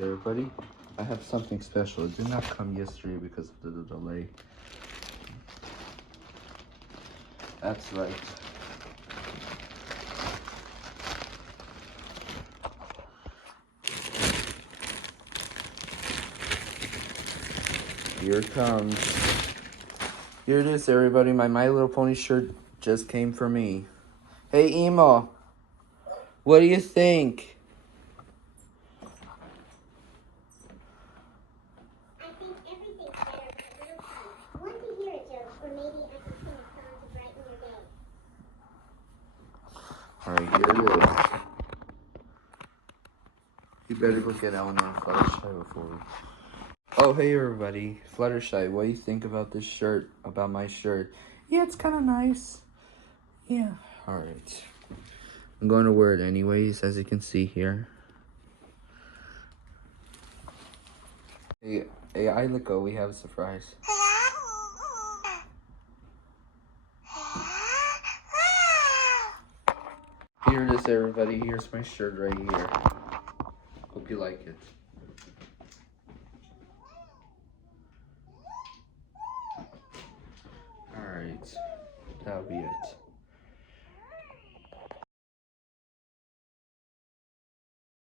Everybody, I have something special. It did not come yesterday because of the delay. That's right. Here it comes. Here it is, everybody. My My Little Pony shirt just came for me. Hey, Emo. What do you think? I think everything's better with a little fun. Want to hear a joke, or maybe I can sing a song to brighten your day. Alright, here it is. You better go get Elinor and Fluttershy before we... Oh, hey everybody. Fluttershy, what do you think about this shirt? About my shirt? Yeah, it's kind of nice. Yeah. Alright. I'm going to wear it anyways, as you can see here. Hey, Ilico, we have a surprise. Here it is, everybody. Here's my shirt right here. Hope you like it. Alright. That'll be it.